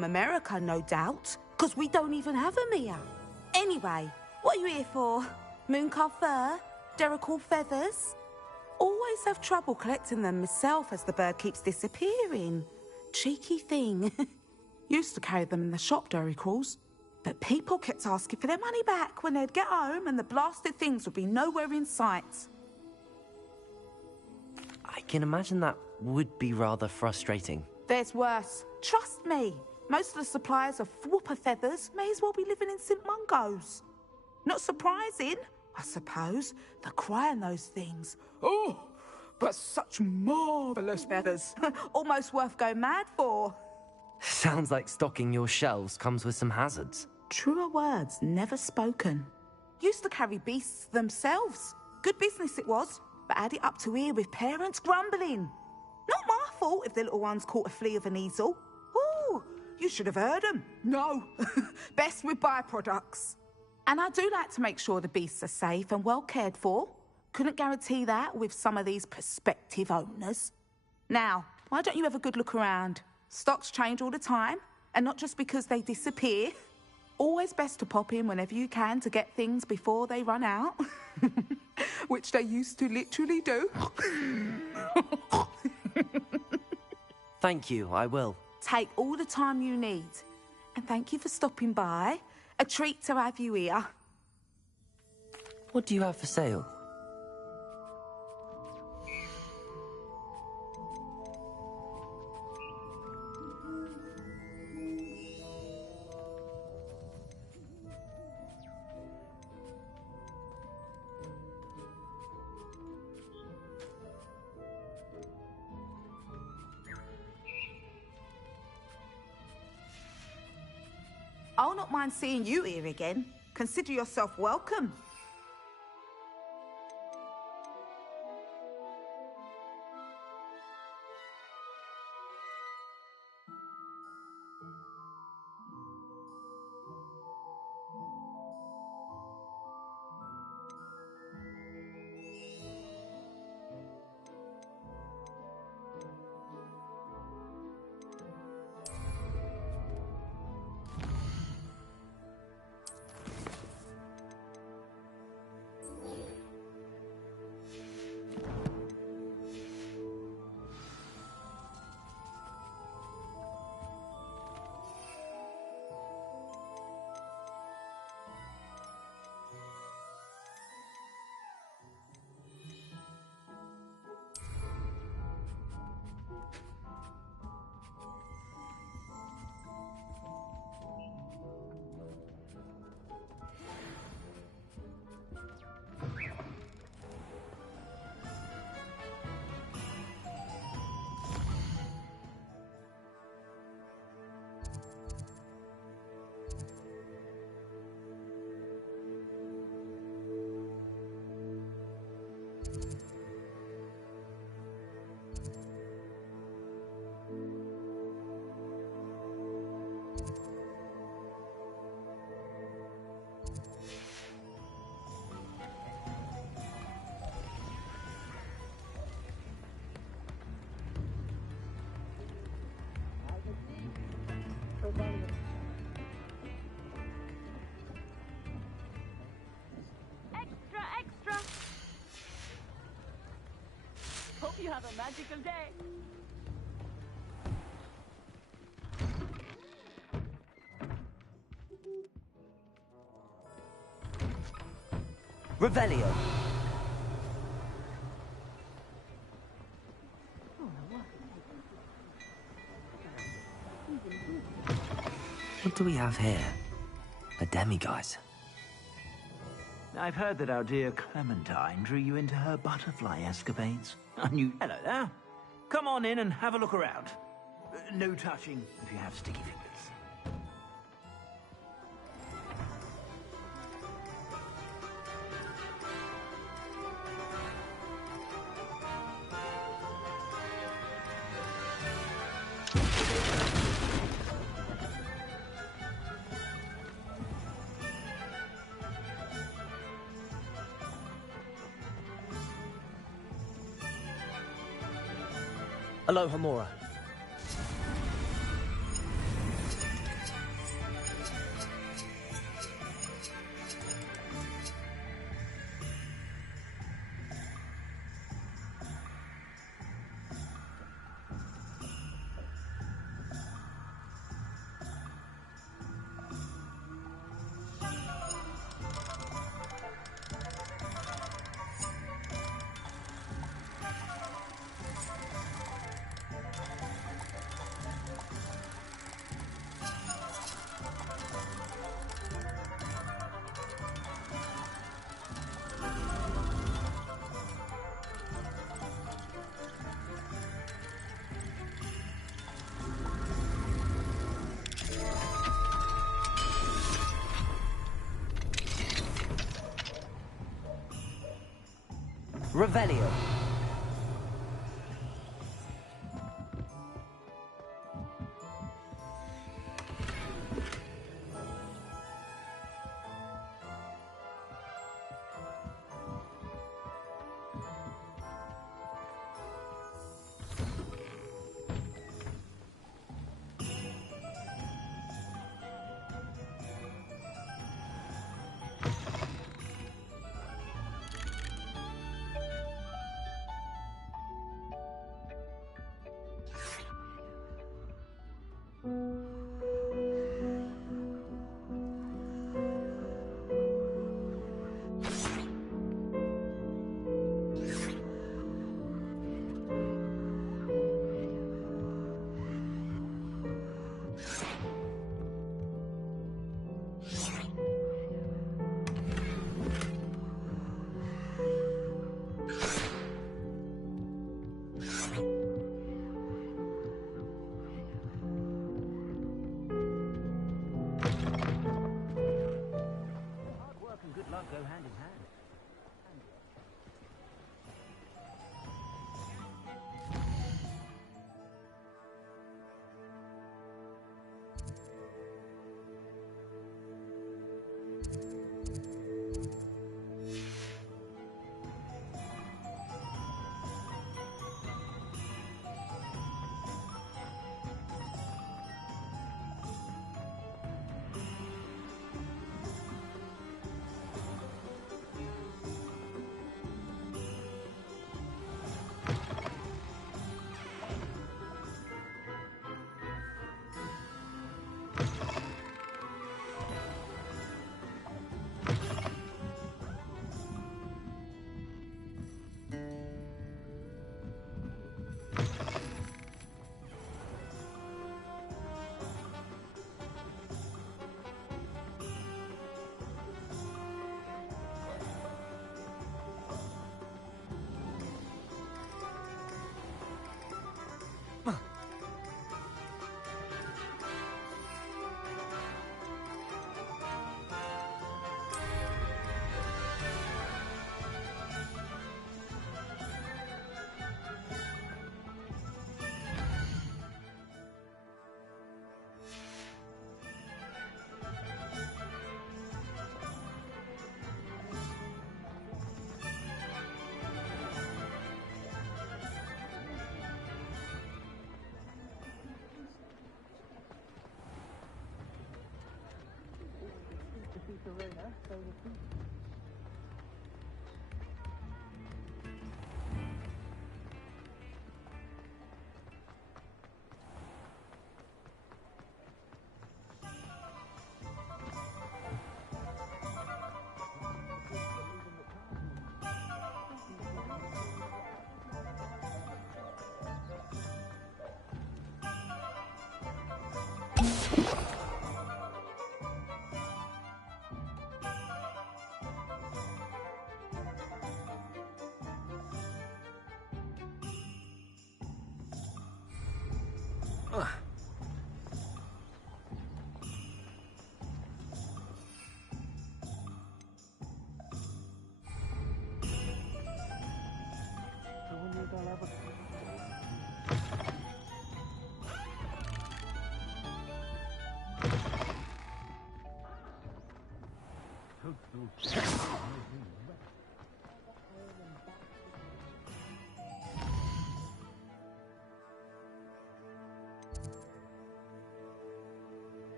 from America, no doubt, because we don't even have them here. Anyway, what are you here for? Mooncar fur? Derrickle feathers? Always have trouble collecting them myself as the bird keeps disappearing. Cheeky thing. Used to carry them in the shop, Derricles. But people kept asking for their money back when they'd get home and the blasted things would be nowhere in sight. I can imagine that would be rather frustrating. There's worse. Trust me. Most of the suppliers of whooper feathers may as well be living in St. Mungo's. Not surprising, I suppose, the cry on those things. Oh, but such marvellous feathers. Almost worth going mad for. Sounds like stocking your shelves comes with some hazards. Truer words never spoken. Used to carry beasts themselves. Good business it was, but add it up to here with parents grumbling. Not my fault if the little ones caught a flea of an easel. Ooh, you should have heard them. No, best with byproducts. And I do like to make sure the beasts are safe and well cared for. Couldn't guarantee that with some of these prospective owners. Now, why don't you have a good look around? Stocks change all the time, and not just because they disappear. Always best to pop in whenever you can to get things before they run out. Which they used to literally do. Thank you, I will. Take all the time you need. And thank you for stopping by. A treat to have you here. What do you have for sale? I'll not mind seeing you here again. Consider yourself welcome. Extra, extra! Hope you have a magical day. Revelio. What do we have here? A demiguise. I've heard that our dear Clementine drew you into her butterfly escapades. I knew... Hello there. Come on in and have a look around. No touching if you have sticky fingers. Aloha Mora. Revelio. Go hand in hand.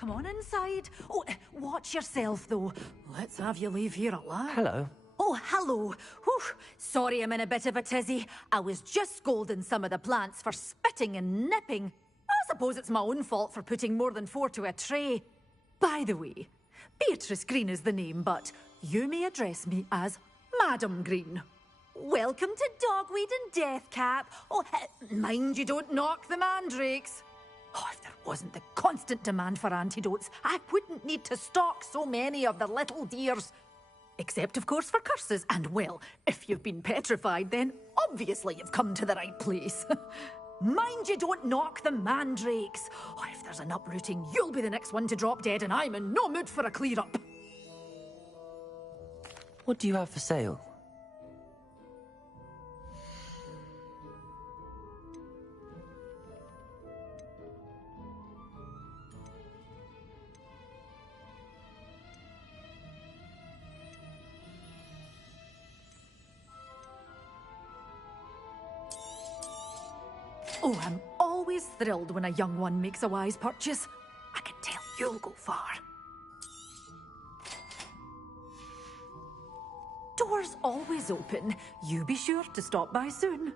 Come on inside. Oh, watch yourself, though. Let's have you leave here at last. Hello. Oh, Oh, hello. Whew. Sorry I'm in a bit of a tizzy. I was just scolding some of the plants for spitting and nipping. I suppose it's my own fault for putting more than 4 to a tray. By the way, Beatrice Green is the name, but you may address me as Madam Green. Welcome to Dogweed and Deathcap. Oh, mind you don't knock the mandrakes. Oh, if there wasn't the constant demand for antidotes, I wouldn't need to stock so many of the little dears. Except, of course, for curses. And, well, if you've been petrified, then obviously you've come to the right place. Mind you don't knock the mandrakes. Oh, if there's an uprooting, you'll be the next one to drop dead, and I'm in no mood for a clear-up. What do you have for sale? Oh, I'm always thrilled when a young one makes a wise purchase. I can tell you'll go far. Doors always open. You be sure to stop by soon.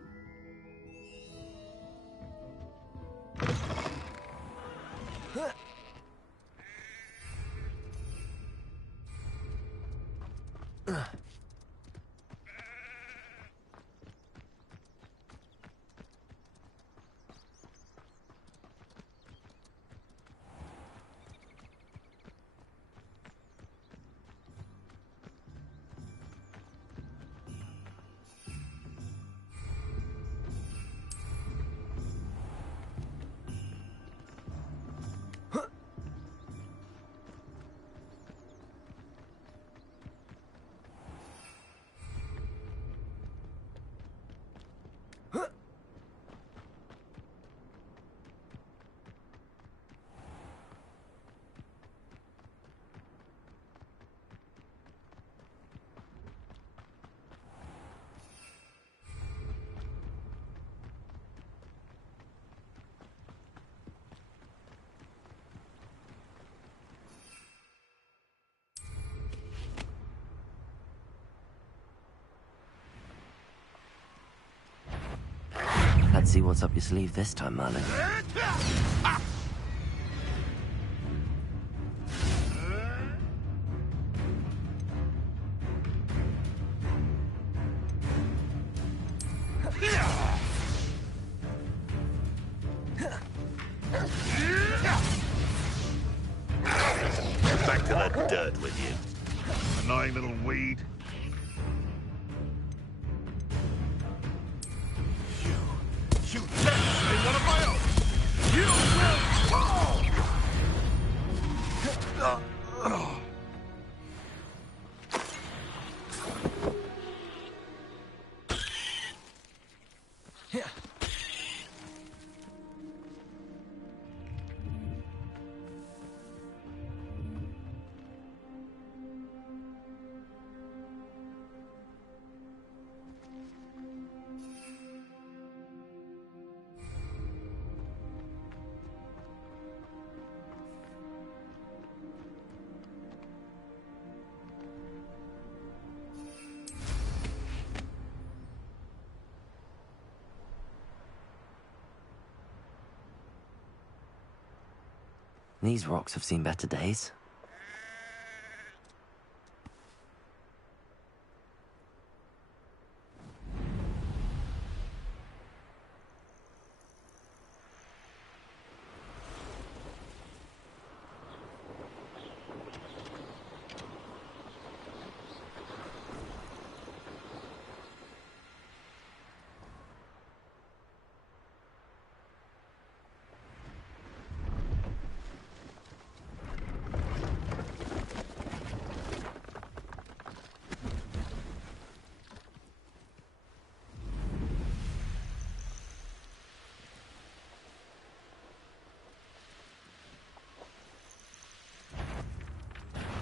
Let's see what's up your sleeve this time, Merlin. Back to the dirt with you. Annoying little weed. You definitely one of my own! You will fall! These rocks have seen better days.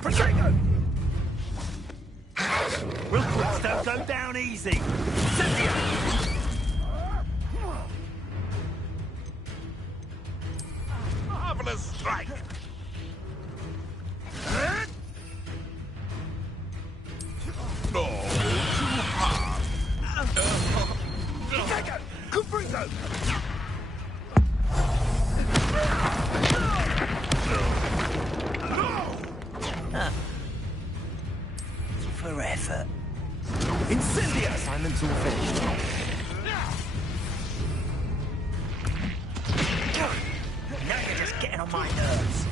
Protego! Will Quickstone go down easy? Cynthia! Marvelous strike! Oh. it's all finished. Now you're just getting on my nerves.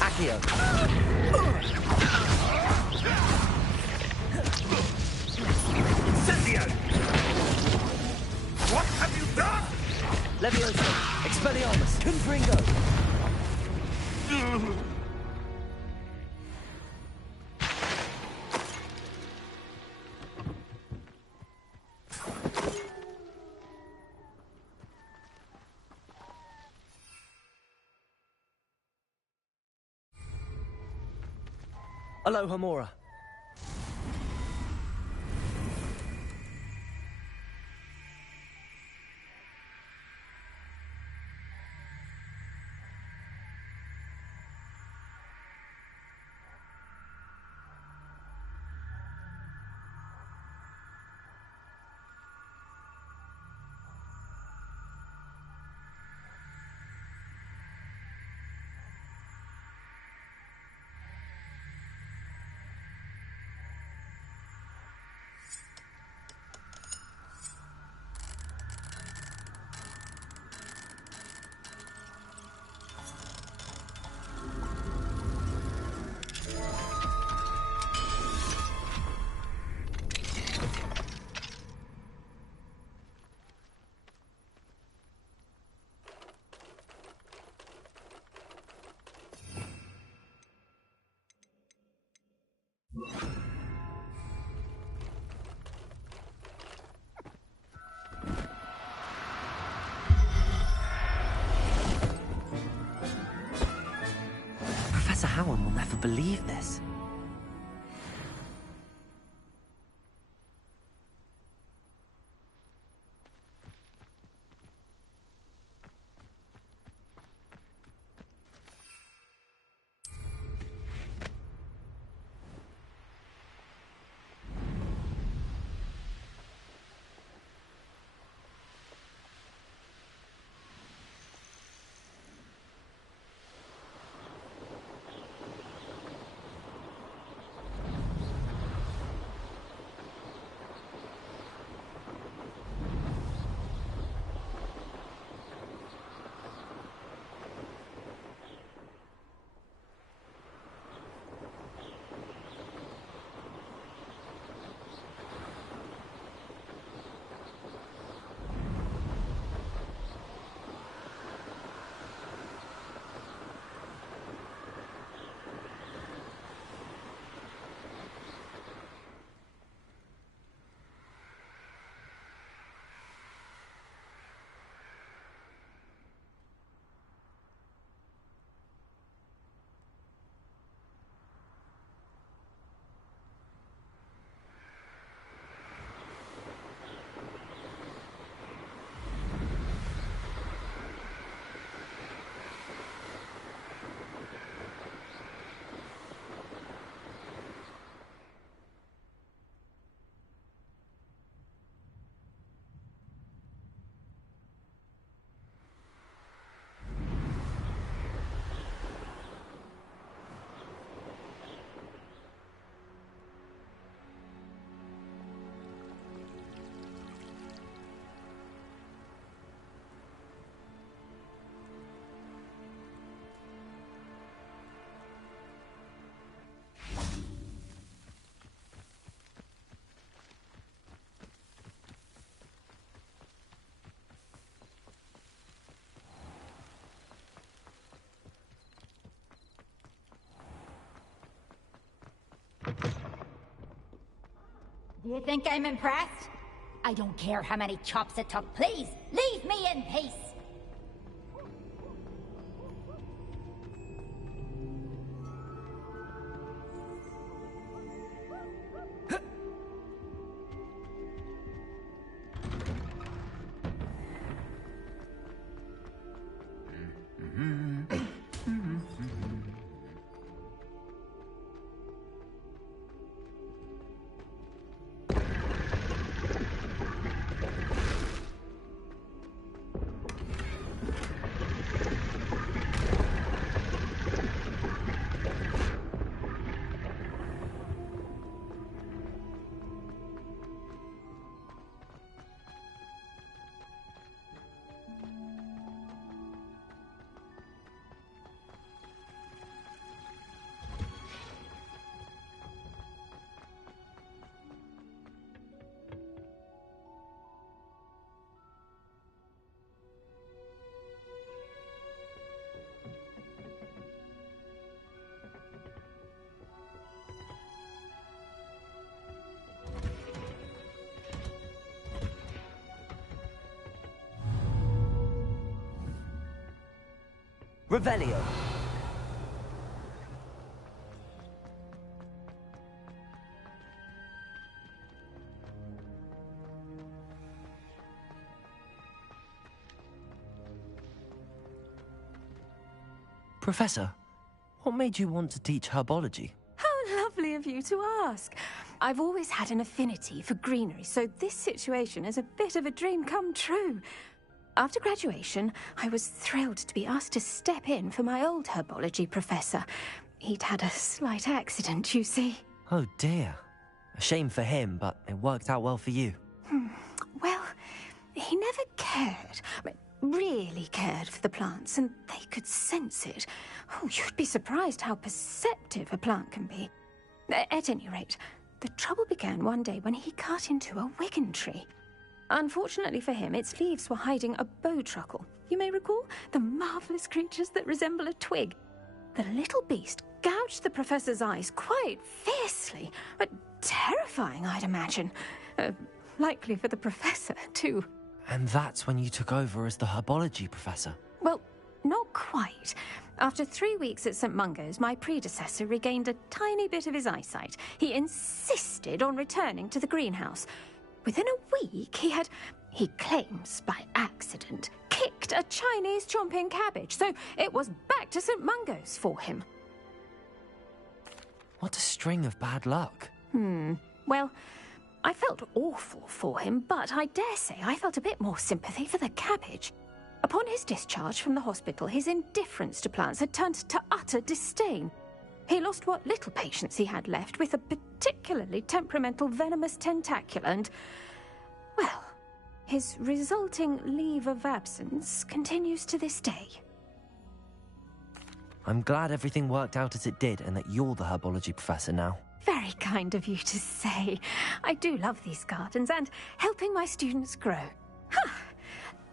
Accio. Incendio! What have you done? Leviosa. Expelliarmus. Confringo. Aloha Mora. Professor Howard will never believe this. Do you think I'm impressed? I don't care how many chops it took. Please, leave me in peace. Revelio. Professor, what made you want to teach herbology? How lovely of you to ask. I've always had an affinity for greenery, so this situation is a bit of a dream come true. After graduation, I was thrilled to be asked to step in for my old herbology professor. He'd had a slight accident, you see. Oh dear. A shame for him, but it worked out well for you. Well, he never cared. Really cared for the plants, and they could sense it. Oh, you'd be surprised how perceptive a plant can be. At any rate, the trouble began one day when he cut into a wigan tree. Unfortunately for him, its leaves were hiding a bowtruckle. You may recall the marvellous creatures that resemble a twig. The little beast gouged the professor's eyes quite fiercely, but terrifying, I'd imagine. Likely for the professor, too. And that's when you took over as the herbology professor? Well, not quite. After 3 weeks at St. Mungo's, my predecessor regained a tiny bit of his eyesight. He insisted on returning to the greenhouse. Within a week, he claims by accident, kicked a Chinese chomping cabbage, so it was back to St. Mungo's for him. What a string of bad luck. Well, I felt awful for him, but I dare say I felt a bit more sympathy for the cabbage. Upon his discharge from the hospital, his indifference to plants had turned to utter disdain. He lost what little patience he had left with a particularly temperamental venomous tentacula and, well, his resulting leave of absence continues to this day. I'm glad everything worked out as it did and that you're the herbology professor now. Very kind of you to say. I do love these gardens and helping my students grow.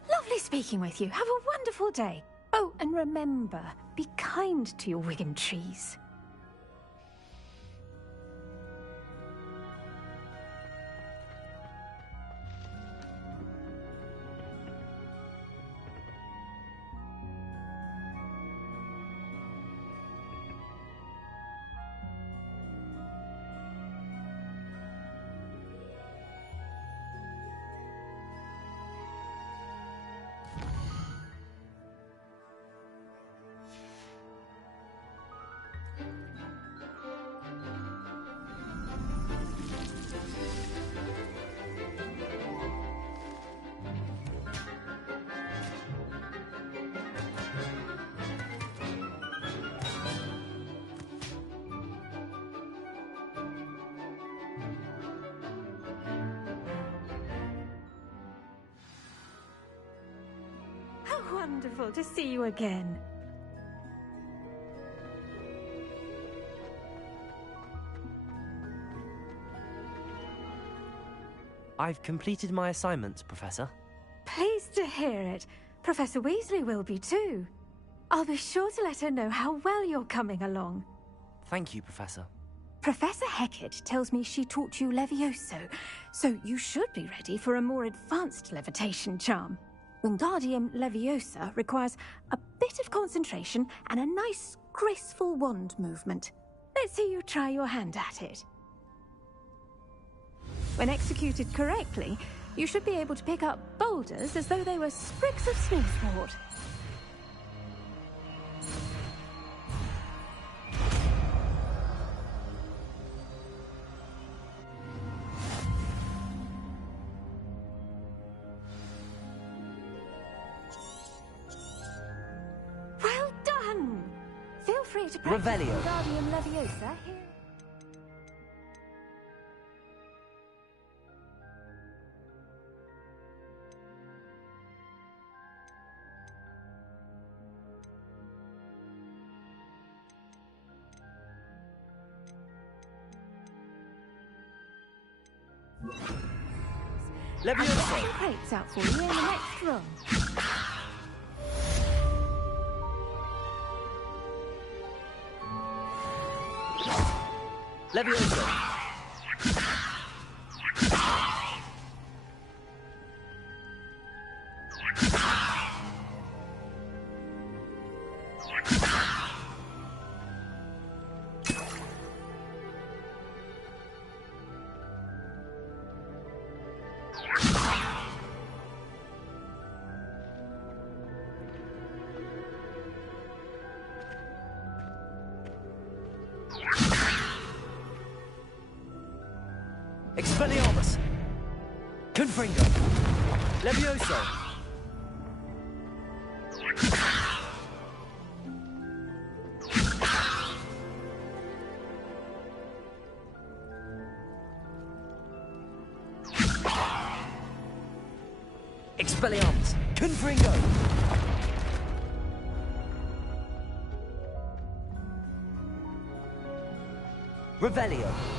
Lovely speaking with you. Have a wonderful day. Oh, and remember, be kind to your wigan trees. Wonderful to see you again. I've completed my assignments, Professor. Pleased to hear it. Professor Weasley will be too. I'll be sure to let her know how well you're coming along. Thank you, Professor. Professor Hecat tells me she taught you Levioso, so you should be ready for a more advanced levitation charm. Wingardium Leviosa requires a bit of concentration and a nice, graceful wand movement. Let's see you try your hand at it. When executed correctly, you should be able to pick up boulders as though they were sprigs of smoothwort. Well done! Feel free to practice Revelio. Wingardium Leviosa here. I'll put some crates out for you in the next room. Leviosa. Expelliarmus! Confringo! Levioso! Expelliarmus! Confringo! Revelio!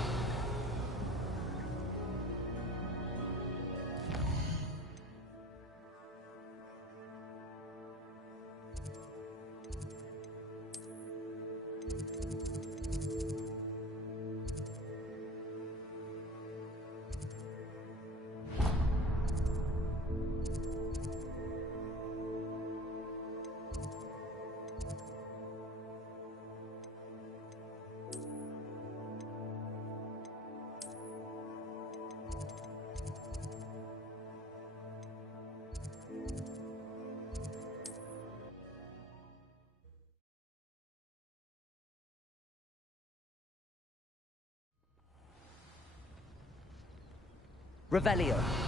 Revelio.